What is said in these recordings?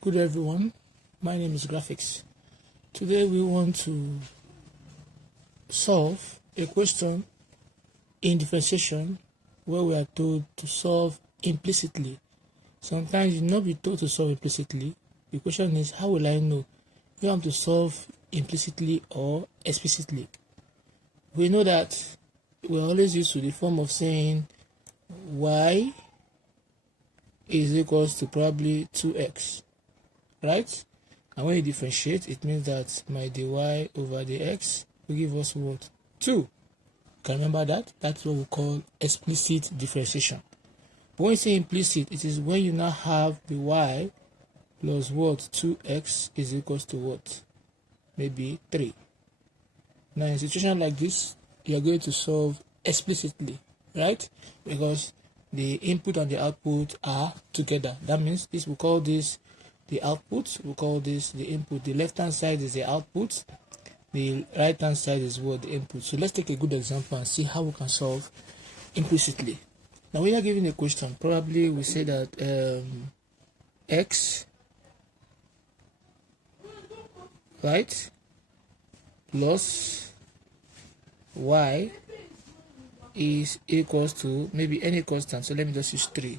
Good everyone, my name is Graphics. Today we want to solve a question in differentiation where we are told to solve implicitly. Sometimes you will not be told to solve implicitly. The question is, how will I know if I am to solve implicitly or explicitly? We know that we are always used to the form of saying y is equals to probably 2x. Right? And when you differentiate, it means that my dy over dx will give us what? 2. Can you remember that? That's what we call explicit differentiation. But when you say implicit, it is when you now have the y plus what? 2x is equals to what? Maybe 3. Now in a situation like this, you are going to solve explicitly, right? Because the input and the output are together. That means we call this the output, we call this the input. The left hand side is the output, the right hand side is what? The input. So let's take a good example and see how we can solve implicitly. Now when you are given a question, probably we say that x, right, plus y is equals to maybe any constant. So let me just use 3,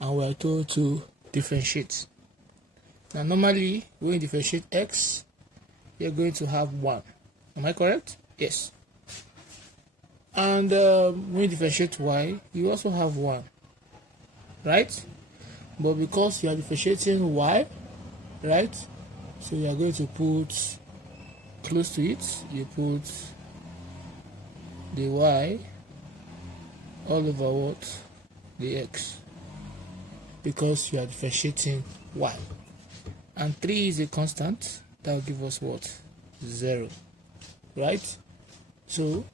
and we are told to differentiate. Now normally when you differentiate x, you're going to have 1. Am I correct? Yes. And when you differentiate y, you also have 1, right? But because you are differentiating y, right, so you are going to put close to it, you put the y all over what? The x, because you are differentiating y. And 3 is a constant, that will give us what? 0, right? So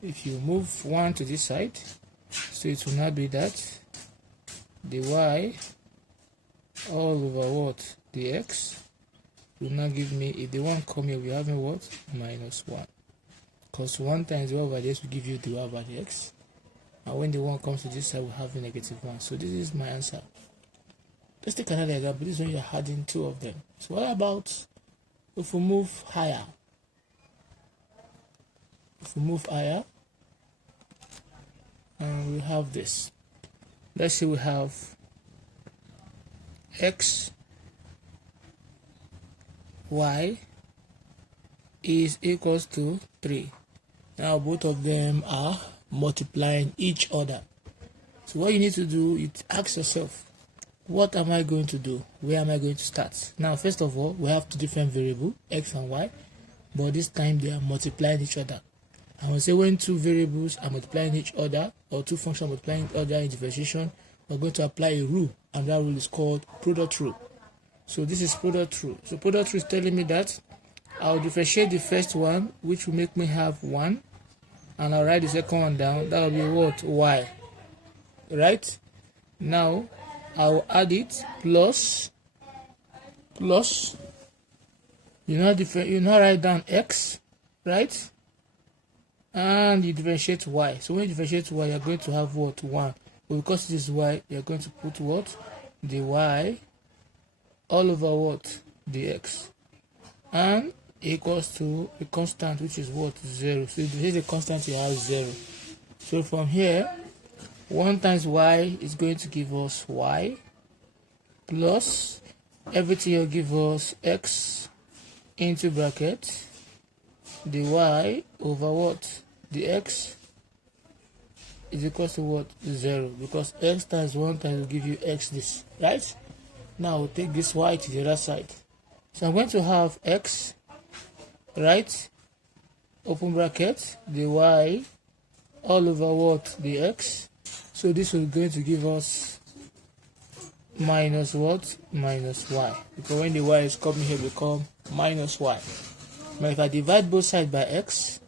if you move 1 to this side, so it will now be that the y all over what? The x will now give me, if the 1 come here, we're having what? Minus 1. Because 1 times the y over the x will give you the y over the x. And when the 1 comes to this side, we'll have a negative 1. So this is my answer. Let's take another example. This is when you're adding 2 of them. So what about if we move higher? If we move higher, and we have this. Let's say we have x, y is equals to 3. Now both of them are multiplying each other. So what you need to do is ask yourself, what am I going to do? Where am I going to start? Now, first of all, we have 2 different variables, x and y, but this time they are multiplying each other. I will say when 2 variables are multiplying each other, or 2 functions multiplying each other in differentiation, we're going to apply a rule, and that rule is called product rule. So this is product rule. So product rule is telling me that I'll differentiate the first one, which will make me have 1, and I'll write the second one down. That will be what? Y. Right? Now, I'll add it plus you now write down x, right, and you differentiate y. So when you differentiate y, you're going to have what? 1. But because this is y, you're going to put what? The y all over what? The x, and equals to a constant, which is what? 0. So if this is a constant, you have 0. So from here, 1 times y is going to give us y, plus everything will give us x into bracket, the y over what? The x is equals to what? 0, because x times 1 times will give you x this, right? Now we'll take this y to the other side. So I'm going to have x, right, open bracket, the y all over what? The x. So this is going to give us minus what? Minus y. Because when the y is coming here, become minus y. Now if I divide both sides by x,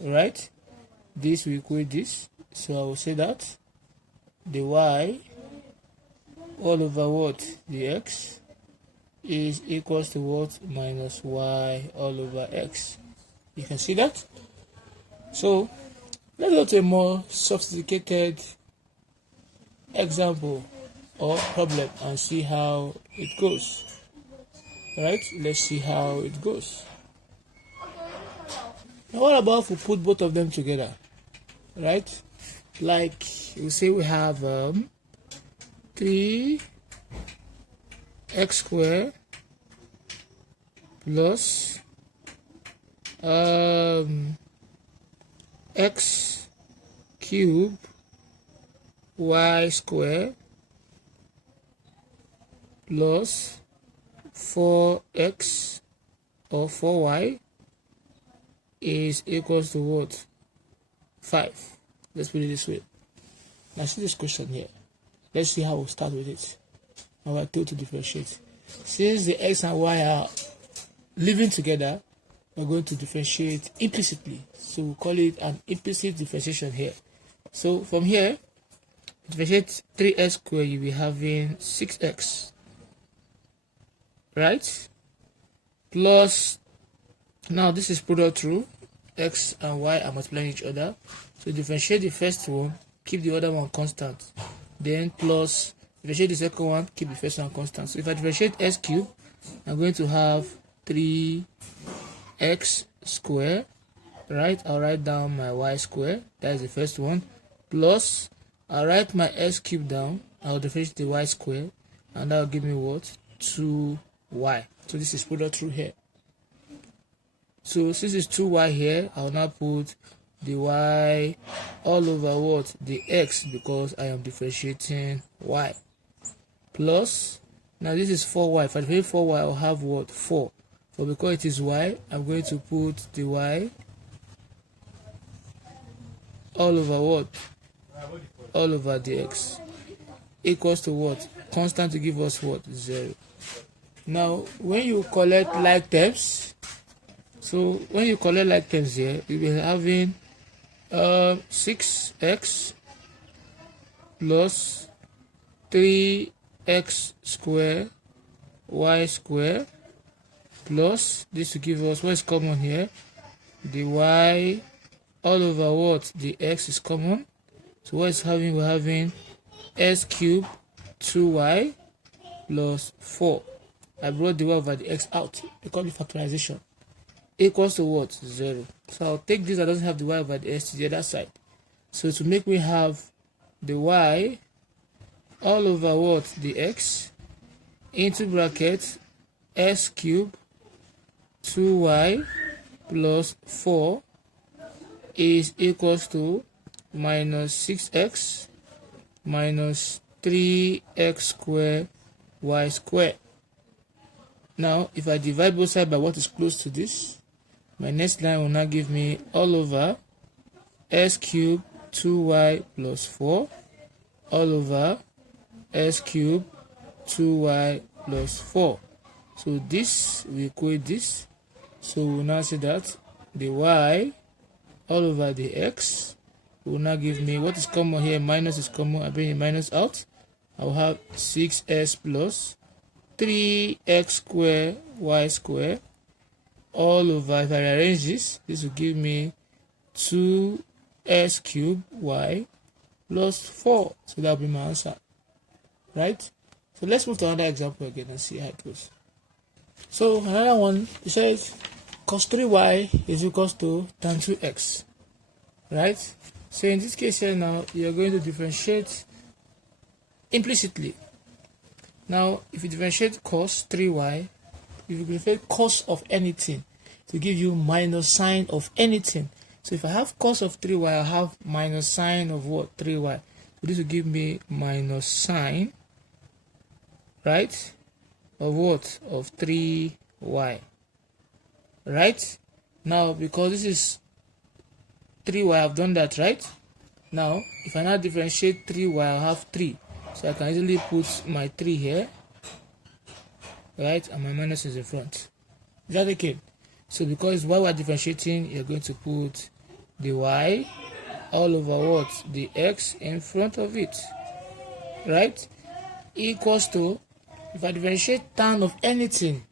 right, this will equate this. So I will say that the y all over what? The x is equals to what? Minus y all over x. You can see that? So let's go to a more sophisticated example. or problem and see how it goes. Right? Let's see how it goes. Now what about if we put both of them together? Right? Like you say we have 3x squared plus x cube y squared plus 4x or 4y is equals to what? 5. Let's put it this way. Now see this question here. Let's see how we'll start with it. Now we're told to differentiate. Since the x and y are living together, we're going to differentiate implicitly. So we'll call it an implicit differentiation here. So from here, differentiate 3x squared, you'll be having 6x. Right? Plus, now this is product rule. X and y are multiplying each other. So differentiate the first one, keep the other one constant. Then plus, differentiate the second one, keep the first one constant. So if I differentiate x cubed, I'm going to have 3x squared. Right? I'll write down my y squared. That is the first one. Plus, I'll write my x cubed down. I'll differentiate the y squared. And that will give me what? 2y. So this is product rule here. So since it's 2y here, I'll now put the y all over what? The x, because I am differentiating y. Plus, now this is 4y. If I differentiate 4y, I'll have what? 4. But because it is y, I'm going to put the y all over what? All over the x. Equals to what? Constant to give us what? 0. Now, when you collect like terms, so when you collect like terms here, you'll be having 6x plus 3x squared y squared plus this to give us what is common here, the y all over what? The x is common. So what is having? We're having x cubed 2y plus 4. I brought the y over the x out because of factorization. Equals to what? 0. So I'll take this that doesn't have the y over the x to the other side. So to make me have the y all over what? The x into bracket x cubed 2y plus 4 is equals to minus 6x minus 3x squared y squared. Now, if I divide both sides by what is close to this, my next line will now give me all over x cubed 2y plus 4 all over x cubed 2y plus 4. So this will equate this. So we will now say that the y all over the x will now give me what is common here. Minus is common. I bring the minus out. I will have 6x plus 3x squared y squared all over. If I rearrange this will give me 2x cubed y plus 4. So that will be my answer. Right? So let's move to another example again and see how it goes. So another one, it says cos 3y is equals to tan 2x. Right? So in this case here now, you're going to differentiate implicitly. Now, if you differentiate cos 3y, if you differentiate cos of anything, to give you minus sign of anything. So if I have cos of 3y, I have minus sign of what? 3y. So this will give me minus sign, right, of what? Of 3y. Right? Now, because this is 3y, I've done that, right? Now, if I now differentiate 3y, I'll have 3. So I can easily put my 3 here, right? And my minus is in front. Is that okay? So because while we're differentiating, you're going to put the y all over what? The x in front of it, right? Equals to, if I differentiate tan of anything,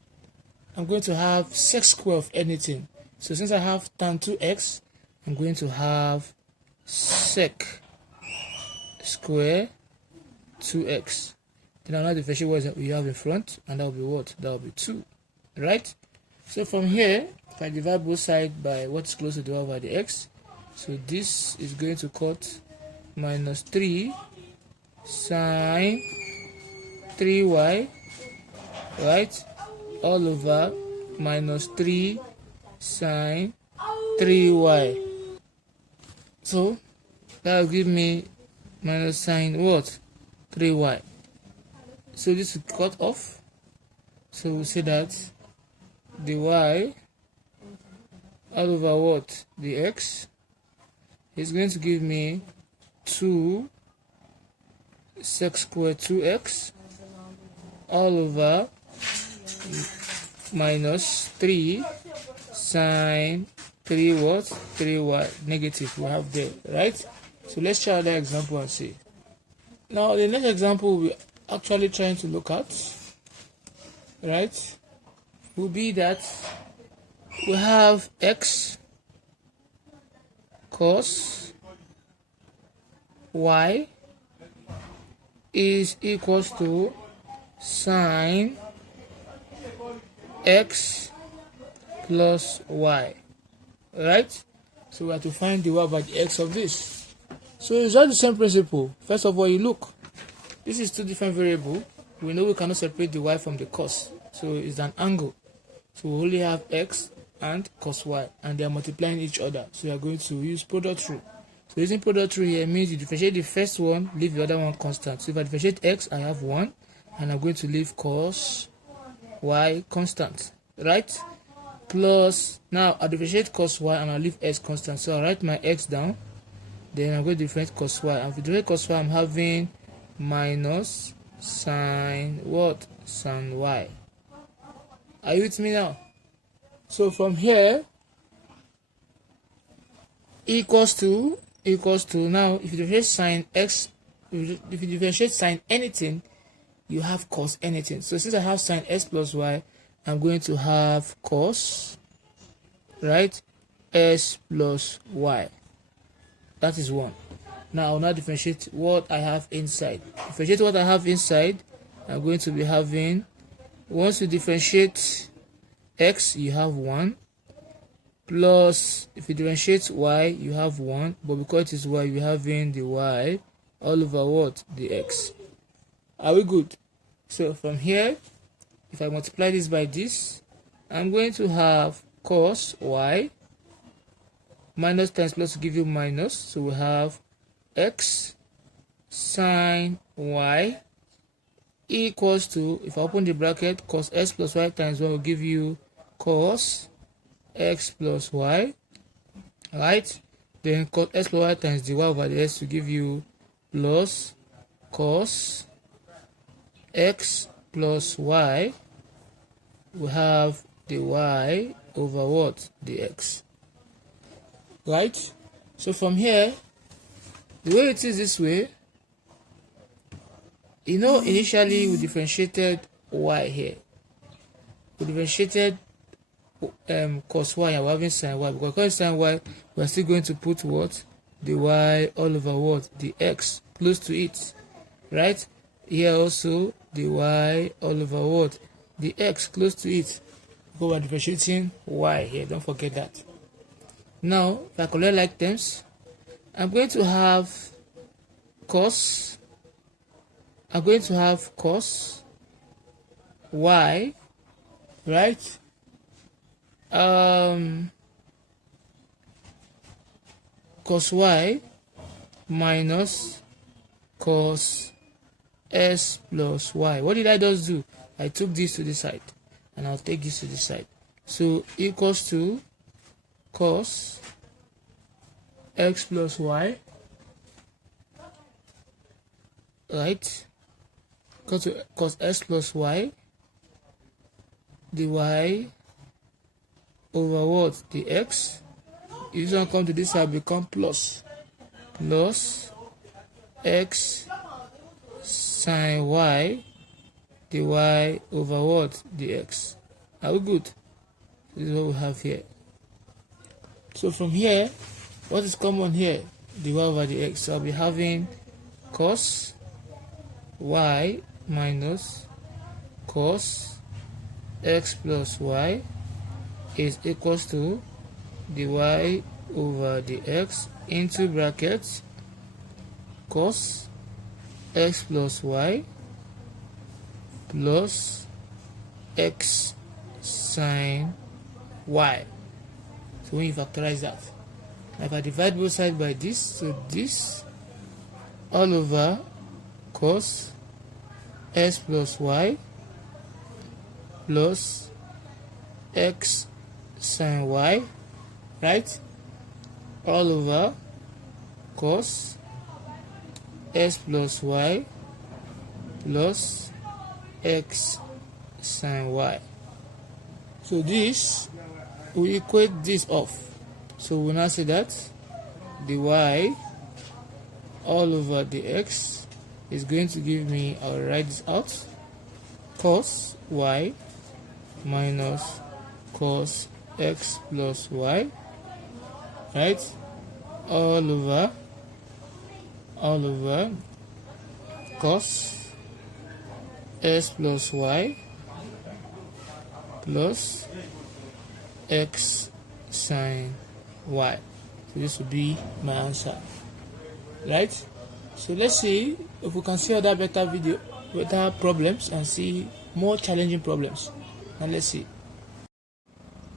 I'm going to have sec square of anything. So since I have tan 2x, I'm going to have sec square 2x. Then I'll now differentiate what we have in front, and that will be what? That will be 2, right? So from here, if I divide both sides by what's close to the y over the x, so this is going to cut minus 3 sine 3y, right, all over minus 3 sine 3y. So that will give me minus sine what? 3y. So this will cut off. So we'll say that the y all over what? The x is going to give me 2 sec squared 2x all over minus 3 sine 3 what? 3y negative we have there, right? So let's try that example and see. Now the next example we're actually trying to look at, right, will be that we have x cos y is equals to sine x plus y, right? So we have to find the y by the x of this. So it's all the same principle. First of all, you look, this is two different variables. We know we cannot separate the y from the cos, so it's an angle. So we only have x and cos y, and they are multiplying each other. So we are going to use product rule. So using product rule here means you differentiate the first one, leave the other one constant. So if I differentiate x, I have 1, and I'm going to leave cos y constant, right? Plus, now I differentiate cos y and I'll leave x constant. So I'll write my x down, then I'm going to differentiate cos y. And if you differentiate cos y, I'm having minus sine what? Sine y. Are you with me now? So from here, equals to now, if you differentiate sine x, if you differentiate sine anything, you have cos anything. So since I have sine x plus y, I'm going to have cos, right, s plus y. That is 1. Now I'll now differentiate what I have inside. Differentiate what I have inside, I'm going to be having, once you differentiate x, you have 1, plus if you differentiate y, you have 1, but because it is y, you're having the y all over what? The x. Are we good? So from here, if I multiply this by this, I'm going to have cos y minus times plus to give you minus, so we have x sine y equals to, if I open the bracket, cos x plus y times 1 will give you cos x plus y, right? Then cos x plus y times the y over the x will give you plus cos x plus y. We have the y over what? The x, right? So from here, the way it is this way, you know, initially we differentiated y here. We differentiated cos y and we're having sin y. Because sin y, we're still going to put what? The y all over what? The x close to it, right? Here also, the y all over what? The x close to it. Because we're differentiating y here, don't forget that. Now, if I collect like terms, I'm going to have cos, y, right? Cos y minus cos s plus y. What did I just do? I took this to the side, and I'll take this to the side. So equals to cos x plus y, right? Equals to cos x plus y, the y over what? The x. If this one come to this side, become plus x sine y, the y over what? The x. Are we good? This is what we have here. So from here, what is common here? The y over the x. So I'll be having cos y minus cos x plus y is equals to dy over dx into brackets cos x plus y plus x sine y. So when you factorize that, now if I divide both sides by this, so this all over cos x plus y plus x sine y, right, all over cos x plus y plus x sine y. So this we equate this off, so we now say that dy all over dx is going to give me, I'll write this out, cos y minus cos x plus y, right, all over cos x plus y plus x sine y. So this will be my answer, right? So let's see if we can see other better problems and see more challenging problems. Now let's see.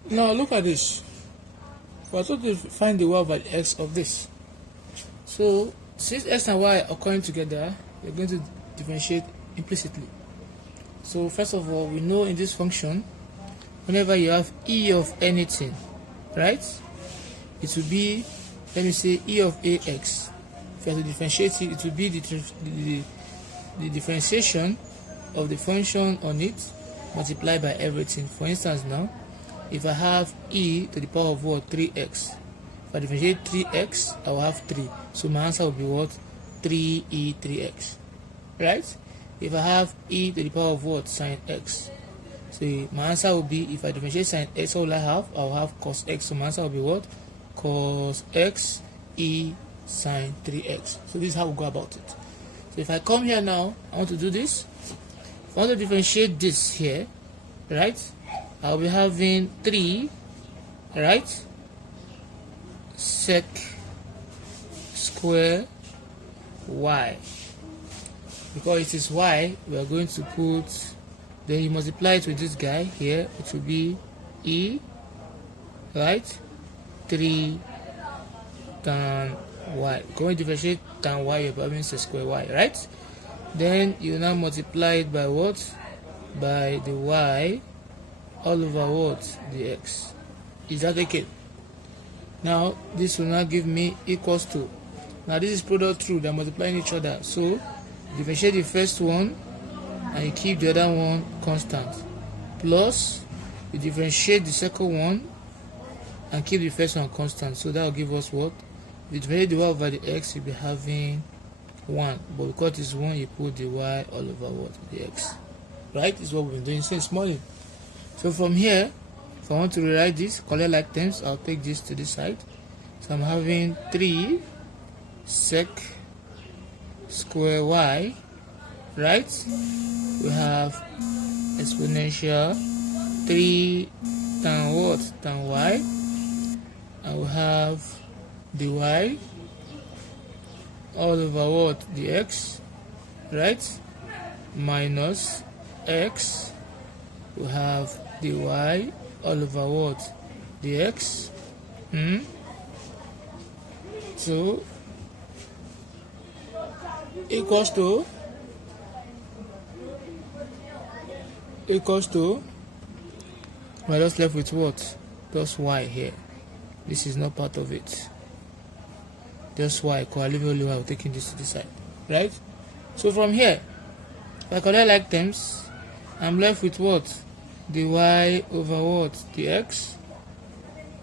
Now look at this. We're supposed to find the y over the x of this. So since x and y are occurring together, we're going to differentiate implicitly. So first of all, we know in this function, whenever you have e of anything, right, it will be, let me say, e of ax. If you have to differentiate it, it will be the differentiation of the function on it multiplied by everything. For instance, now if I have e to the power of what, 3x, if I differentiate 3x, I will have 3, so my answer will be what, 3e 3x, right? If I have e to the power of what, sine x, so my answer will be, if I differentiate sine x, what will I have? I will have cos x, so my answer will be what, cos x e sine 3x. So this is how we go about it. So if I come here now, I want to do this. If I want to differentiate this here, right, I'll be having 3, right, sec square y. Because it is y, we are going to put, then you multiply it with this guy here, it will be e, right, 3 tan y. Going to differentiate tan y, you're having sec square y, right? Then you now multiply it by what? By the y all over what? The x. Is that okay? Now this will now give me equals to. Now this is product rule, they're multiplying each other. So differentiate the first one and you keep the other one constant. Plus you differentiate the second one and keep the first one constant. So that will give us what? If you differentiate the y over the x, you'll be having 1. But because it's 1, you put the y all over what? The x. Right? This is what we've been doing since morning. So from here, if I want to rewrite this, collect like terms, I'll take this to this side. So I'm having 3 sec square y, right? We have exponential 3 tan what? Tan y. And we have dy all over what? The x, right? Minus x. We have dy all over what? The x. So equals to we're just left with what? Just y here. This is not part of it. Just y. Only y. We're taking this to the side, right? So from here, if I collect like terms, I'm left with what? Dy over what? The x.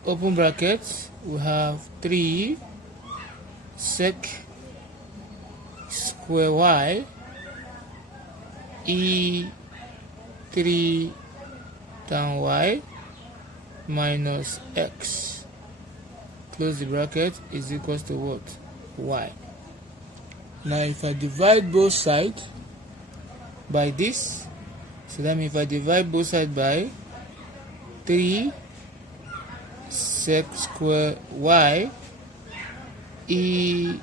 Open brackets. We have 3 sec square y e 3 tan y minus x, close the bracket, is equals to what? Y. Now if I divide both sides by this. So that means if I divide both sides by 3 sec square y e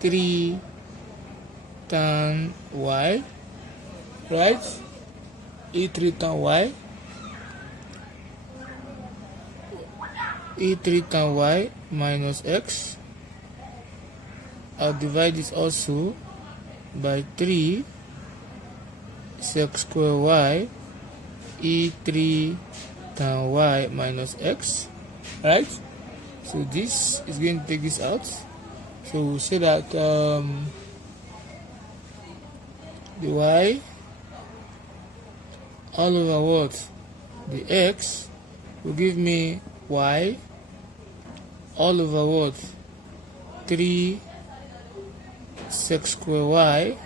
3 tan y, right? E3 tan y, E3 tan y minus x. I'll divide this also by 3 sec square y E3 tan y minus x, right? So this is going to take this out. So we'll say that the y all over what? The x will give me y all over what? 3 sec square y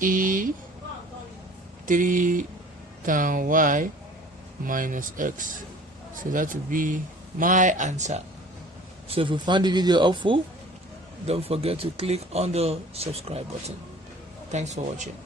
e 3 tan y minus x. So that will be my answer. So if you found the video helpful, don't forget to click on the subscribe button. Thanks for watching.